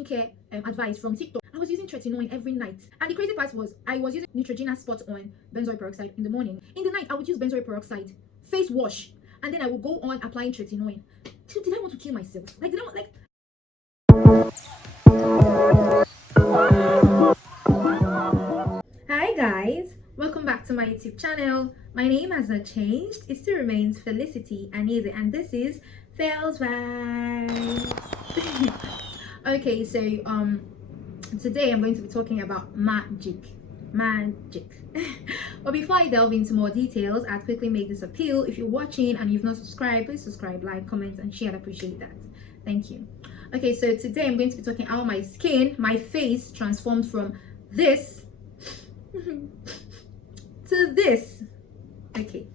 skincare advice from TikTok. I was using tretinoin every night, and the crazy part was I was using Neutrogena spot on benzoyl peroxide in the morning. In the night, I would use benzoyl peroxide face wash, and then I would go on applying tretinoin. So did I want to kill myself? Like, did I want like? Hi guys, welcome back to my YouTube channel. My name has not changed. It still remains Felicity Aneze, and this is Flawed. Okay, so today I'm going to be talking about magic. But before I delve into more details, I'd quickly make this appeal. If you're watching and you've not subscribed, please subscribe, like, comment, and share. I'd appreciate that. Thank you. Okay, so today I'm going to be talking how my skin, my face transformed from this to this. Okay,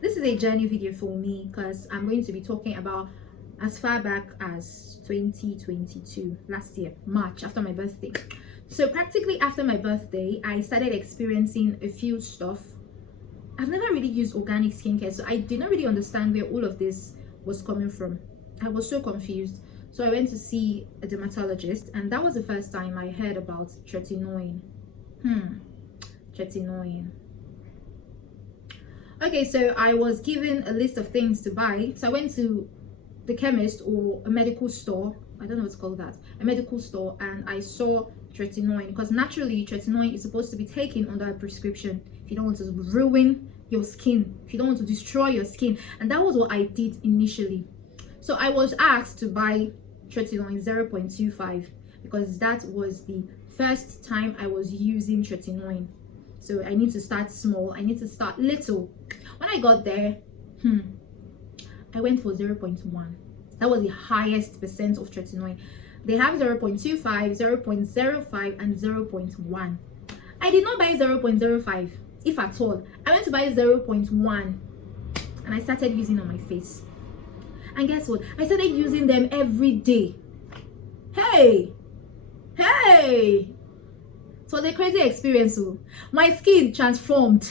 this is a journey video for me because I'm going to be talking about as far back as 2022, last year, March, after my birthday. So practically after my birthday, I started experiencing a few stuff. I've never really used organic skincare, so I did not really understand where all of this was coming from. I was so confused. So I went to see a dermatologist, and that was the first time I heard about tretinoin. Tretinoin. Okay, so I was given a list of things to buy. So I went to the chemist or a medical store. I don't know what's called that. A medical store, and I saw tretinoin, because naturally tretinoin is supposed to be taken under a prescription if you don't want to ruin your skin, if you don't want to destroy your skin. And that was what I did initially. So I was asked to buy tretinoin 0.25 because that was the first time I was using tretinoin. So I need to start small, I need to start little. When I got there, I went for 0.1. That was the highest percent of tretinoin. They have 0.25, 0.05, and 0.1. I did not buy 0.05, if at all. I went to buy 0.1, and I started using on my face. And guess what? I started using them every day. Hey! It was a crazy experience. So my skin transformed.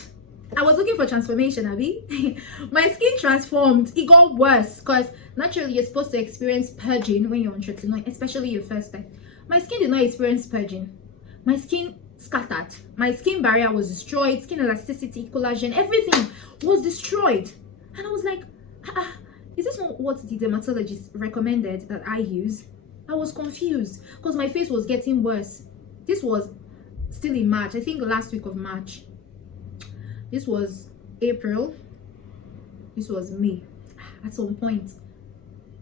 I was looking for transformation, Abby. My skin transformed. It got worse because naturally you're supposed to experience purging when you're on tretinoin, especially your first time. My skin did not experience purging. My skin scattered. My skin barrier was destroyed. Skin elasticity, collagen, everything was destroyed. And I was like, is this not what the dermatologist recommended that I use? I was confused because my face was getting worse. This was still in March, I think last week of March. This was April. This was May. At some point,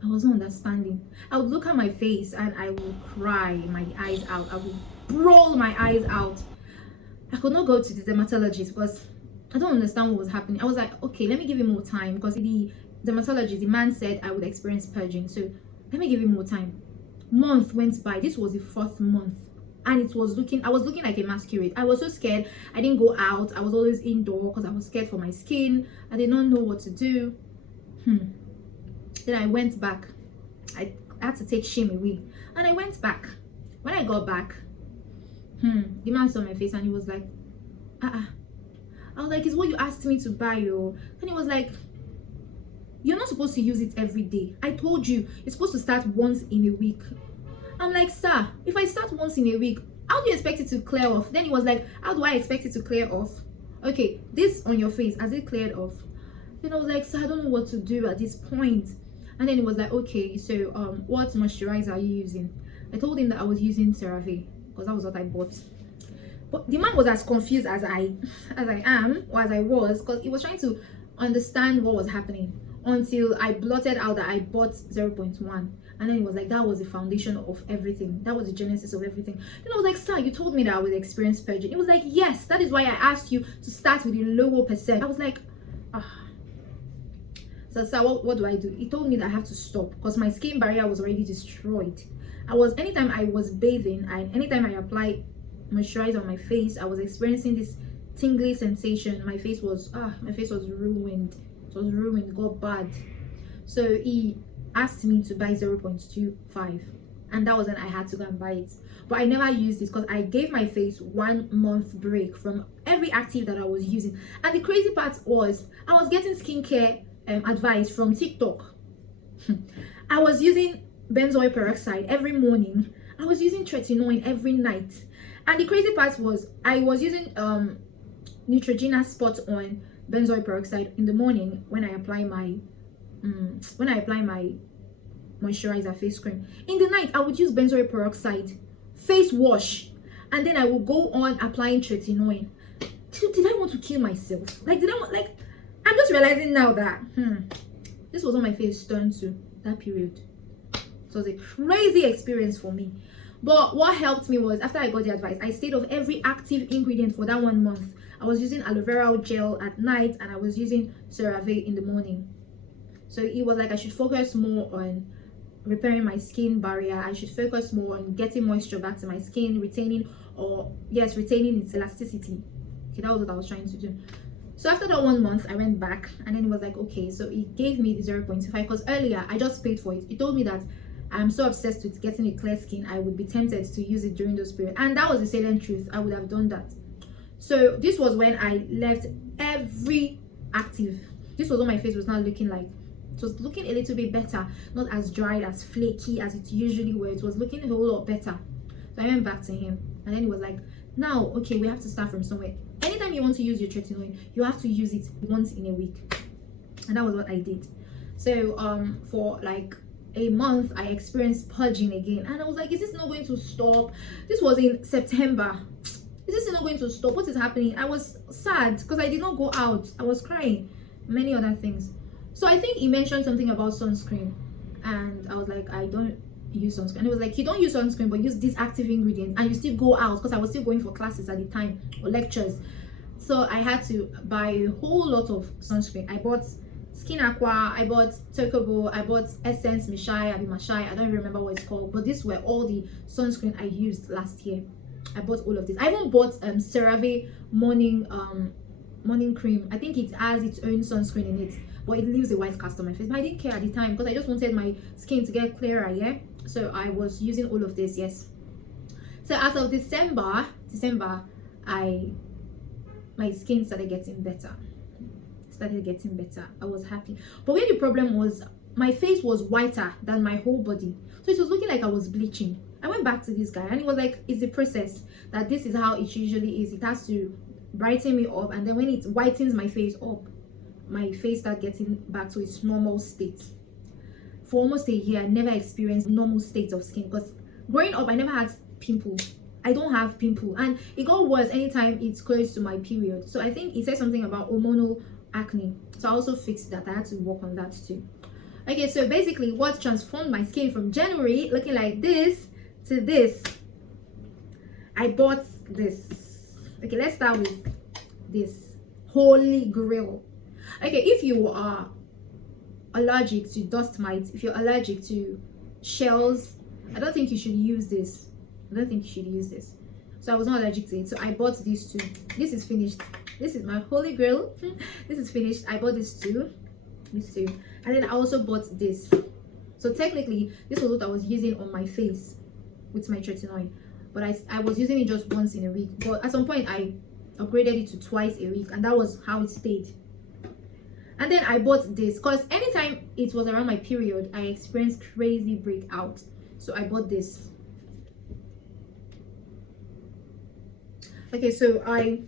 I wasn't understanding. I would look at my face and I would cry my eyes out. I would brawl my eyes out. I could not go to the dermatologist because I don't understand what was happening. I was like, okay, let me give him more time, because the dermatologist, the man said I would experience purging. So let me give him more time. Month went by. This was the 4th month. And I was looking like a masquerade. I was so scared. I didn't go out. I was always indoor because I was scared for my skin. I did not know what to do. Then I went back. I had to take shame away. And I went back. When I got back, the man saw my face and he was like, I was like, it's what you asked me to buy, yo. And he was like, you're not supposed to use it every day. I told you, you're supposed to start once in a week. I'm like, sir, if I start once in a week, how do you expect it to clear off? Then he was like, how do I expect it to clear off? Okay, this on your face, has it cleared off? Then I was like, sir, I don't know what to do at this point. And then he was like, okay, so what moisturizer are you using? I told him that I was using CeraVe because that was what I bought. But the man was as confused as I am, or as I was, because he was trying to understand what was happening until I blotted out that I bought 0.1. And then it was like, that was the foundation of everything. That was the genesis of everything. Then I was like, sir, you told me that I would experience purging. It was like, yes, that is why I asked you to start with the lower percent. I was like, So, sir, what do I do? He told me that I have to stop because my skin barrier was already destroyed. Anytime I was bathing, anytime I applied moisturizer on my face, I was experiencing this tingly sensation. My face was ruined. It was ruined, it got bad. So he asked me to buy 0.25, and that was when I had to go and buy it. But I never used it because I gave my face 1 month break from every active that I was using. And the crazy part was I was getting skincare advice from TikTok. I was using benzoyl peroxide every morning. I was using tretinoin every night. And the crazy part was I was using Neutrogena spot on benzoyl peroxide in the morning when I apply my moisturizer face cream. In the night I would use benzoyl peroxide face wash, and then I will go on applying tretinoin. Did I want to kill myself? Like, did I want, like, I'm just realizing now that this was what my face turned to that period. It was a crazy experience for me. But what helped me was, after I got the advice, I stayed off every active ingredient for that 1 month. I was using aloe vera gel at night, and I was using CeraVe in the morning. So it was like I should focus more on repairing my skin barrier. I should focus more on getting moisture back to my skin, retaining its elasticity. Okay, that was what I was trying to do. So after that 1 month, I went back, and then it was like, okay, so it gave me the 0.5, because earlier I just paid for it. It told me that I'm so obsessed with getting a clear skin, I would be tempted to use it during those periods. And that was the salient truth. I would have done that. So this was when I left every active. This was what my face was now looking like. It was looking a little bit better, not as dried, as flaky as it usually were. It was looking a whole lot better. So I went back to him, and then he was like, now, okay, we have to start from somewhere. Anytime you want to use your tretinoin, you have to use it once in a week. And that was what I did. So for like a month, I experienced purging again, and I was like, is this not going to stop? This was in September. Is this not going to stop? What is happening? I was sad because I did not go out. I was crying, many other things. So I think he mentioned something about sunscreen, and I was like, I don't use sunscreen. And it was like, you don't use sunscreen, but use this active ingredient, and you still go out, because I was still going for classes at the time, or lectures. So I had to buy a whole lot of sunscreen. I bought Skin Aqua, I bought Tokobo, I bought Essence Mishai, I don't even remember what it's called, but these were all the sunscreen I used last year. I bought all of this. I even bought CeraVe morning cream. I think it has its own sunscreen in it, but it leaves a white cast on my face. But I didn't care at the time, because I just wanted my skin to get clearer, yeah. So I was using all of this, yes. So as of December, my skin started getting better. I was happy. But where the problem was, my face was whiter than my whole body, so it was looking like I was bleaching. I went back to this guy, and he was like, it's the process, that this is how it usually is. It has to brighten me up, and then when it whitens my face up, my face started getting back to its normal state. For almost a year, I never experienced normal state of skin, because growing up, I never had pimples. I don't have pimple, and it got worse anytime it's close to my period. So I think it said something about hormonal acne, so I also fixed that. I had to work on that too. Okay, so basically what transformed my skin from January looking like this to this, I bought this. Okay, let's start with this holy grail. Okay, if you are allergic to dust mites, if you're allergic to shells, I don't think you should use this. So I was not allergic to it, so I bought these two. This is finished. This is my holy grail. This is finished. I bought these two, and then I also bought this. So technically this was what I was using on my face with my tretinoin, but I was using it just once in a week. But at some point I upgraded it to twice a week, and that was how it stayed. And then I bought this because anytime it was around my period, I experienced crazy breakout. So I bought this. Okay, so I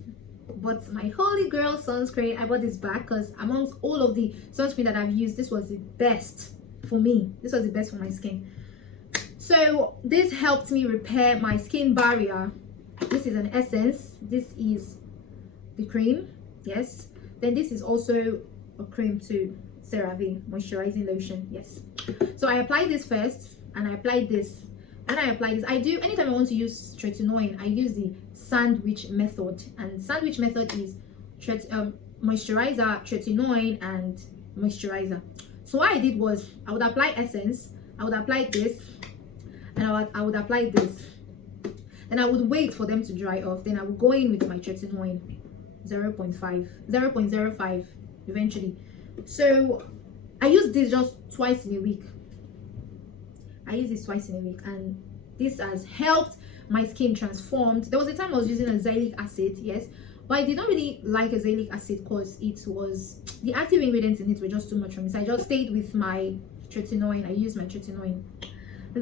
bought my holy grail sunscreen. I bought this back because amongst all of the sunscreen that I've used, this was the best for me. This was the best for my skin. So this helped me repair my skin barrier. This is an essence. This is the cream, yes. Then this is also a cream too, CeraVe moisturizing lotion, yes. So I applied this first, and I applied this, and I applied this. I do, anytime I want to use tretinoin, I use the sandwich method, and sandwich method is moisturizer, tretinoin, and moisturizer. So what I did was, I would apply essence, I would apply this, and I would apply this, and I would wait for them to dry off. Then I would go in with my tretinoin 0.05 eventually. So I use this just twice in a week. And this has helped my skin transformed. There was a time I was using azelaic acid, yes, but I did not really like azelaic acid because it was, the active ingredients in it were just too much for me. So I just stayed with my tretinoin. I used my tretinoin.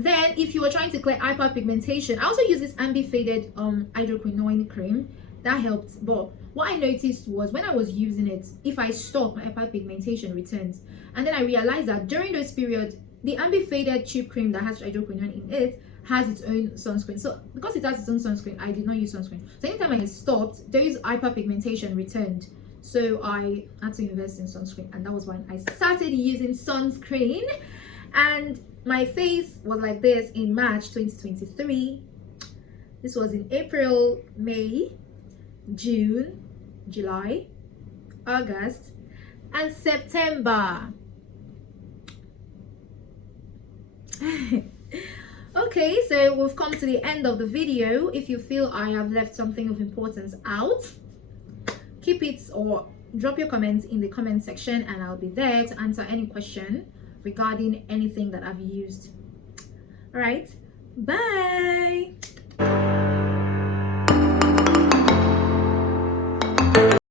Then if you were trying to clear hyperpigmentation, I also use this ambi-faded hydroquinone cream. That helped. But what I noticed was when I was using it, if I stop, my hyperpigmentation returns. And then I realized that during those periods, the ambi-faded cheap cream that has hydroquinone in it has its own sunscreen. So because it has its own sunscreen, I did not use sunscreen. So anytime I stopped, those hyperpigmentation returned. So I had to invest in sunscreen, and that was when I started using sunscreen. And my face was like this in March 2023. This was in April, May, June, July, August, and September. Okay, so we've come to the end of the video. If you feel I have left something of importance out, keep it or drop your comments in the comment section, and I'll be there to answer any question regarding anything that I've used. All right, bye.